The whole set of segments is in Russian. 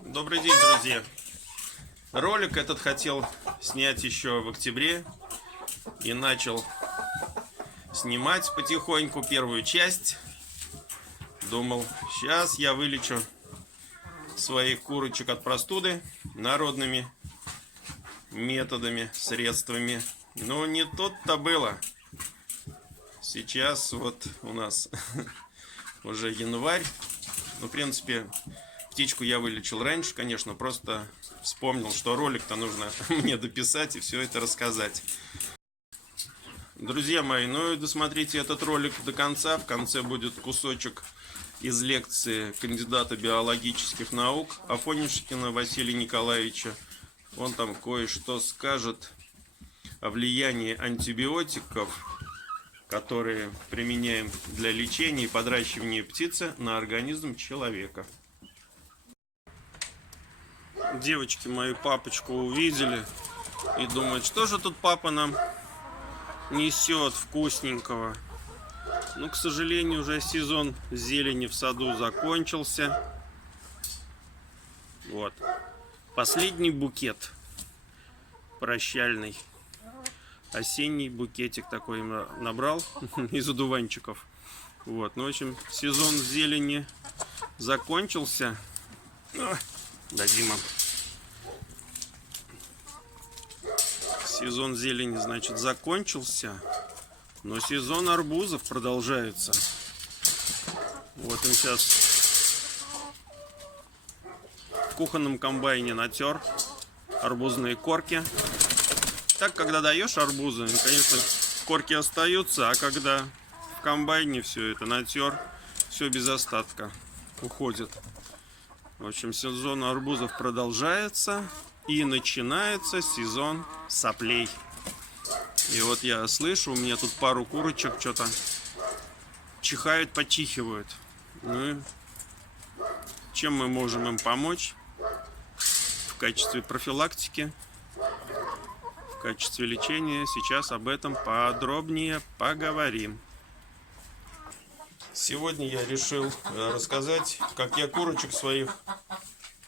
Добрый день, друзья! Ролик этот хотел снять еще в октябре и начал снимать потихоньку первую часть. Думал, сейчас я вылечу своих курочек от простуды народными методами, средствами. Но не тут-то было. Сейчас вот у нас уже январь. Ну, в принципе, птичку я вылечил раньше, конечно, просто вспомнил, что ролик-то нужно мне дописать и все это рассказать. Друзья мои, ну и досмотрите этот ролик до конца. В конце будет кусочек из лекции кандидата биологических наук Афонишкина Василия Николаевича. Он там кое-что скажет о влиянии антибиотиков, которые применяем для лечения и подращивания птицы, на организм человека. Девочки мои папочку увидели и думают, что же тут папа нам несет вкусненького. Ну, к сожалению, уже сезон зелени в саду закончился. Вот. Последний букет прощальный. Осенний букетик такой набрал из одуванчиков. Вот. Ну, в общем, сезон зелени закончился. Да, Дима. Сезон зелени, значит, закончился. Но сезон арбузов продолжается. Вот он сейчас в кухонном комбайне натер арбузные корки. Так, когда даешь арбузы, конечно, корки остаются, а когда в комбайне все это натер, все без остатка уходит. В общем, сезон арбузов продолжается, и начинается сезон соплей. И вот я слышу, у меня тут пару курочек что-то чихают, почихивают. Ну и чем мы можем им помочь в качестве профилактики, в качестве лечения? Сейчас об этом подробнее поговорим. Сегодня я решил рассказать, как я курочек своих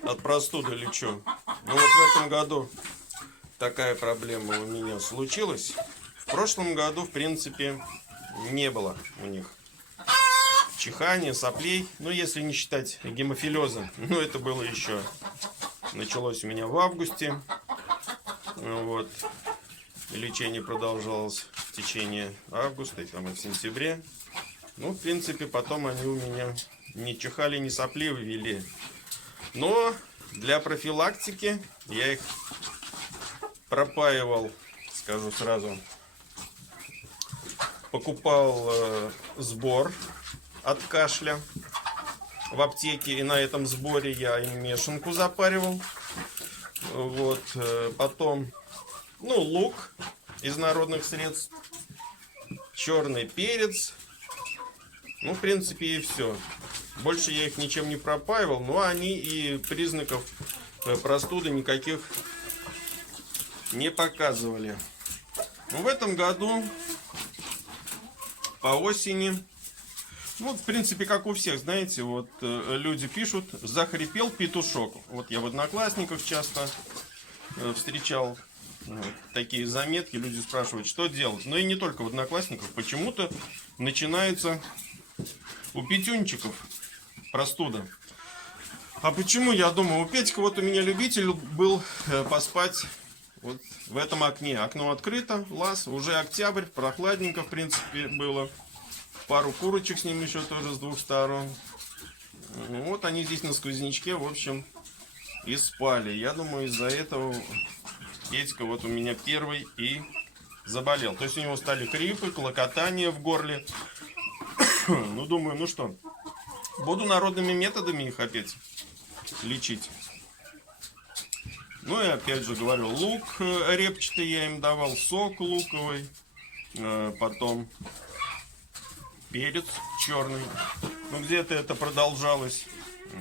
от простуды лечу. Ну вот в этом году такая проблема у меня случилась. В прошлом году, в принципе, не было у них чихания, соплей. Ну, если не считать гемофилеза. Ну, это было еще. Началось у меня в августе. Вот. Лечение продолжалось в течение августа и там и в сентябре. Ну, в принципе, потом они у меня не чихали, не сопливы вели. Но для профилактики я их пропаивал, скажу сразу. Покупал сбор от кашля в аптеке. И на этом сборе я им мешанку запаривал. Вот. Потом, ну, лук из народных средств. Черный перец. Ну, в принципе, и все. Больше я их ничем не пропаивал, но они и признаков простуды никаких не показывали. Но в этом году по осени, ну, в принципе, как у всех, знаете, вот люди пишут, захрипел петушок. Вот я в Одноклассниках часто встречал такие заметки, люди спрашивают, что делать. Но и не только в Одноклассниках, почему-то начинается у петюнчиков простуда. А почему? Я думаю, у Петька, вот у меня любитель был поспать вот в этом окне. Окно открыто, лаз, уже октябрь, прохладненько, в принципе, было. Пару курочек с ним еще тоже с двух сторон. Вот они здесь на сквознячке, в общем, и спали. Я думаю, из-за этого Петька вот у меня первый и заболел. То есть у него стали хрипы, клокотание в горле. Ну, думаю, ну что, буду народными методами их опять лечить. Ну и опять же говорю, лук репчатый я им давал, сок луковый, потом перец черный. Ну, где-то это продолжалось,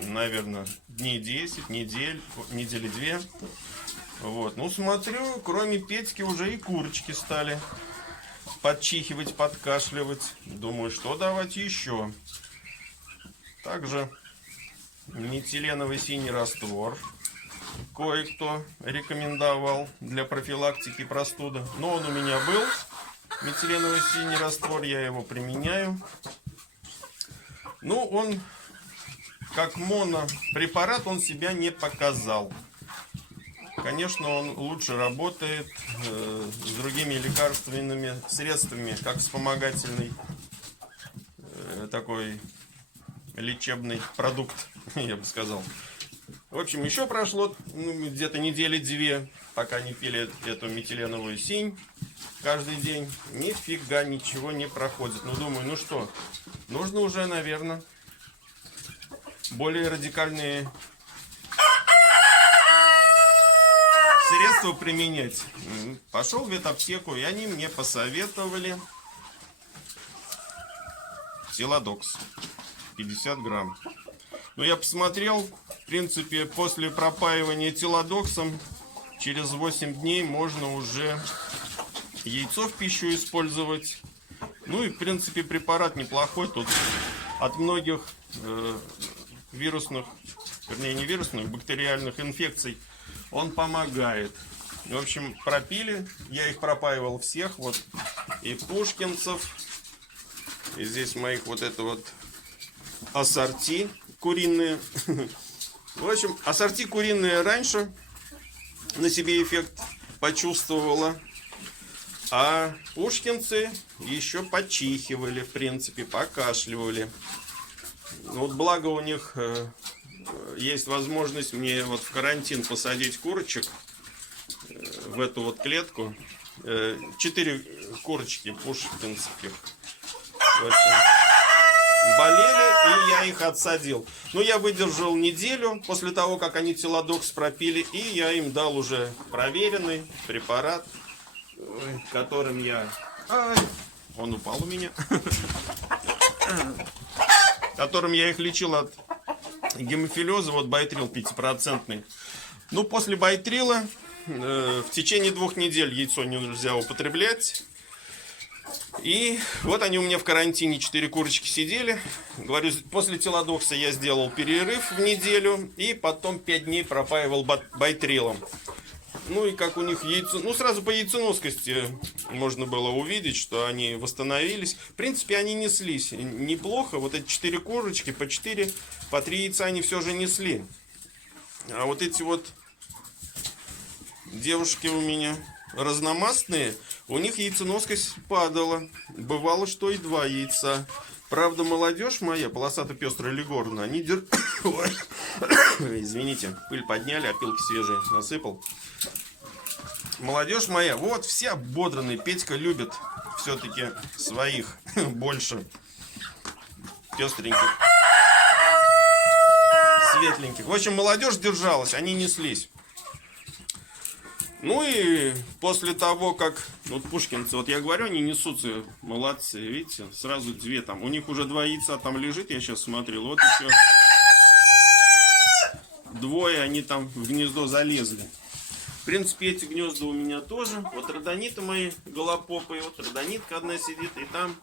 наверное, дней 10, недели 2. Вот, ну, смотрю, кроме Петьки уже и курочки стали подчихивать, подкашливать. Думаю, что давать еще. Также метиленовый синий раствор. Кое-кто рекомендовал для профилактики простуды. Но он у меня был. Метиленовый синий раствор, я его применяю. Ну, он как монопрепарат он себя не показал. Конечно, он лучше работает с другими лекарственными средствами, как вспомогательный такой лечебный продукт, я бы сказал. В общем, еще прошло где-то недели две, пока не пили эту метиленовую синь каждый день. Нифига ничего не проходит. Ну, думаю, ну что, нужно уже, наверное, более радикальные средства применять. Пошел в ветаптеку, и они мне посоветовали Телодокс 50 грамм. Но я посмотрел, в принципе, после пропаивания телодоксом через 8 дней можно уже яйцо в пищу использовать. Ну и, в принципе, препарат неплохой. Тут от многих вирусных, вернее, не вирусных, бактериальных инфекций он помогает. В общем, пропили. Я их пропаивал всех. Вот и пушкинцев. И здесь моих вот это вот ассорти куриные. В общем, ассорти куриные раньше на себе эффект почувствовала. А пушкинцы еще почихивали, в принципе, покашливали. Вот благо у них есть возможность мне вот в карантин посадить курочек в эту вот клетку. 4 курочки пушкинских. В общем, болели, и я их отсадил. Но я выдержал неделю после того, как они телодокс пропили, и я им дал уже проверенный препарат, которым я... Он упал у меня. Которым я их лечил от гемофилеза, вот байтрил 5%. Ну, после байтрила в течение 2 недель яйцо нельзя употреблять. И вот они у меня в карантине, 4 курочки сидели. Говорю, после телодокса я сделал перерыв в неделю. И потом 5 дней пропаивал байтрилом. Ну и как у них яйцо... Ну сразу по яйценоскости можно было увидеть, что они восстановились. В принципе, они неслись неплохо. Вот эти 4 курочки, по 4, по 3 яйца они все же несли. А вот эти вот девушки у меня разномастные, у них яйценоскость падала. Бывало, что и 2 яйца. Правда, молодежь моя, полосато-пестрая легорна, они извините, пыль подняли, опилки свежие насыпал. Молодежь моя, вот все ободранные. Петька любит все-таки своих больше пестреньких, светленьких. В общем, молодежь держалась, они неслись. Ну и после того, как вот пушкинцы, вот я говорю, они несутся, молодцы, видите, сразу 2 там. У них уже 2 яйца там лежит, я сейчас смотрел, вот еще 2, они там в гнездо залезли. В принципе, эти гнезда у меня тоже. Вот родониты мои голопопые, вот родонитка одна сидит, и там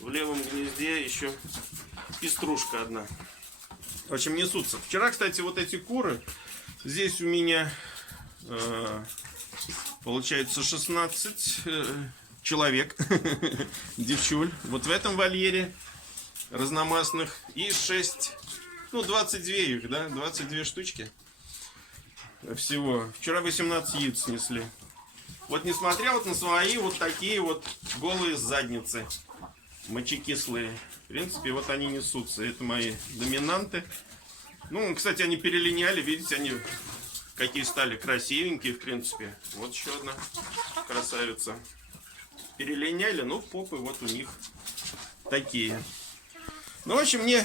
в левом гнезде еще пеструшка одна. В общем, несутся. Вчера, кстати, вот эти куры, здесь у меня... Получается 16 человек, девчуль, вот в этом вольере разномастных, и 6, ну 22 их, да, 22 штучки всего. Вчера 18 яиц снесли. Вот несмотря вот на свои вот такие вот голые задницы, мочекислые, в принципе, вот они несутся, это мои доминанты. Ну, кстати, они перелиняли, видите, они... Какие стали красивенькие, в принципе. Вот еще одна красавица. Перелиняли, ну, попы вот у них такие. Ну, в общем, мне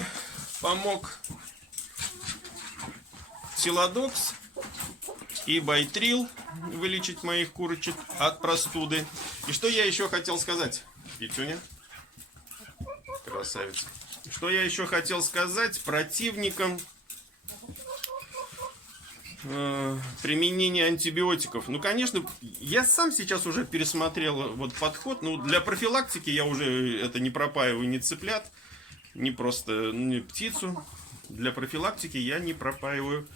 помог Телодокс и байтрил вылечить моих курочек от простуды. И что я еще хотел сказать, Петюня? Красавица. Что я еще хотел сказать противникам применение антибиотиков. Ну, конечно, я сам сейчас уже пересмотрел вот подход. Ну, для профилактики я уже это не пропаиваю ни цыплят, ни просто ни птицу. для профилактики я не пропаиваю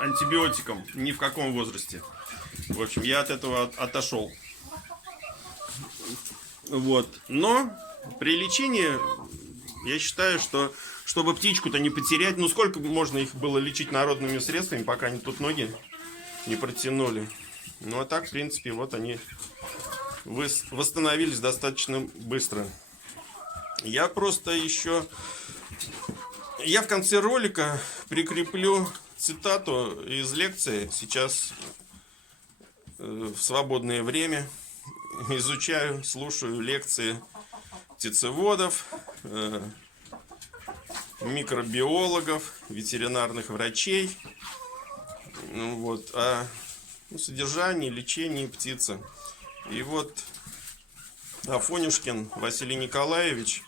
антибиотиком ни в каком возрасте. В общем, я от этого отошел. Вот. Но при лечении я считаю, что чтобы птичку-то не потерять, ну сколько можно их было лечить народными средствами, пока они тут ноги не протянули. Ну а так, в принципе, вот они восстановились достаточно быстро. Я просто еще... Я в конце ролика прикреплю цитату из лекции. Сейчас в свободное время изучаю, слушаю лекции птицеводов, микробиологов, ветеринарных врачей. Вот, о содержании, лечении птицы. И вот Афонюшкин Василий Николаевич,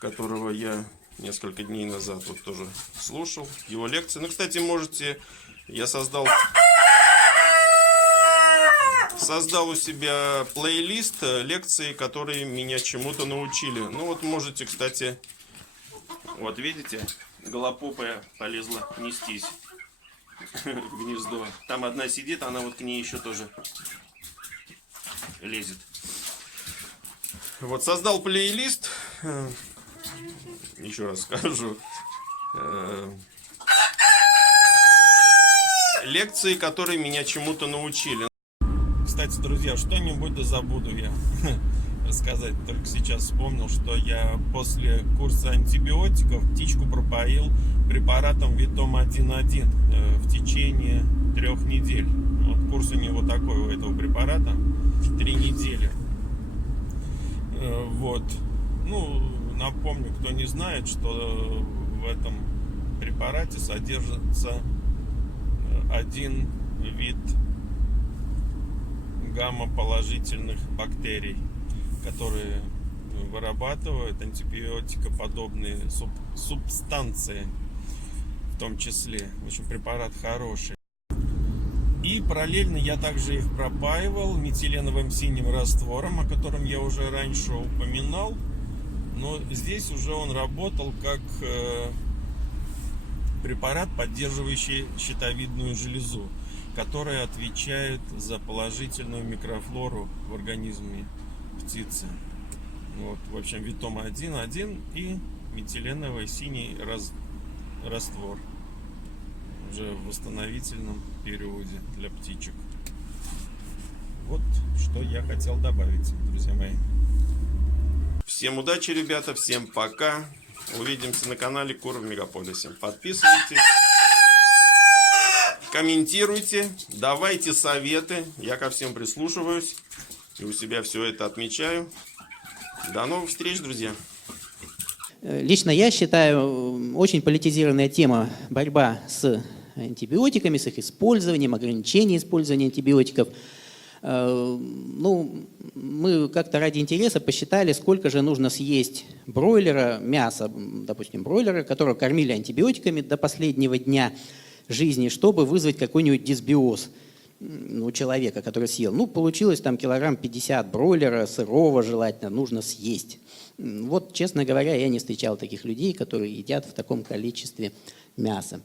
которого я несколько дней назад вот тоже слушал, его лекции. Ну, кстати, можете, я создал у себя плейлист лекций, которые меня чему-то научили. Ну вот можете, кстати, вот видите, голопопая полезла нестись в гнездо. Там одна сидит, она вот к ней еще тоже лезет. Вот создал плейлист, еще раз скажу, лекции, которые меня чему-то научили. Кстати, друзья, что-нибудь да забуду я рассказать. Только сейчас вспомнил, что я после курса антибиотиков птичку пропоил препаратом Витом 1.1 в течение 3 недель. Вот курс у него такой, у этого препарата, 3 недели. Вот. Ну, напомню, кто не знает, что в этом препарате содержится один вид гамма-положительных бактерий, которые вырабатывают антибиотикоподобные субстанции, в том числе. В общем, препарат хороший. И параллельно я также их пропаивал метиленовым синим раствором, о котором я уже раньше упоминал. Но здесь уже он работал как препарат, поддерживающий щитовидную железу, которая отвечает за положительную микрофлору в организме птицы. Вот, в общем, Витом 1.1 и метиленовый синий раствор уже в восстановительном периоде для птичек. Вот что я хотел добавить, друзья мои. Всем удачи, ребята, всем пока. Увидимся на канале Куры в Мегаполисе. Подписывайтесь, комментируйте, давайте советы. Я ко всем прислушиваюсь и у себя все это отмечаю. До новых встреч, друзья. Лично я считаю, очень политизированная тема борьба с антибиотиками, с их использованием, ограничение использования антибиотиков. Ну, мы как-то ради интереса посчитали, сколько же нужно съесть бройлера, мяса, допустим, бройлера, которого кормили антибиотиками до последнего дня жизни, чтобы вызвать какой-нибудь дисбиоз у человека, который съел. Ну, получилось там килограмм 50 бройлера, сырого желательно, нужно съесть. Вот, честно говоря, я не встречал таких людей, которые едят в таком количестве мяса.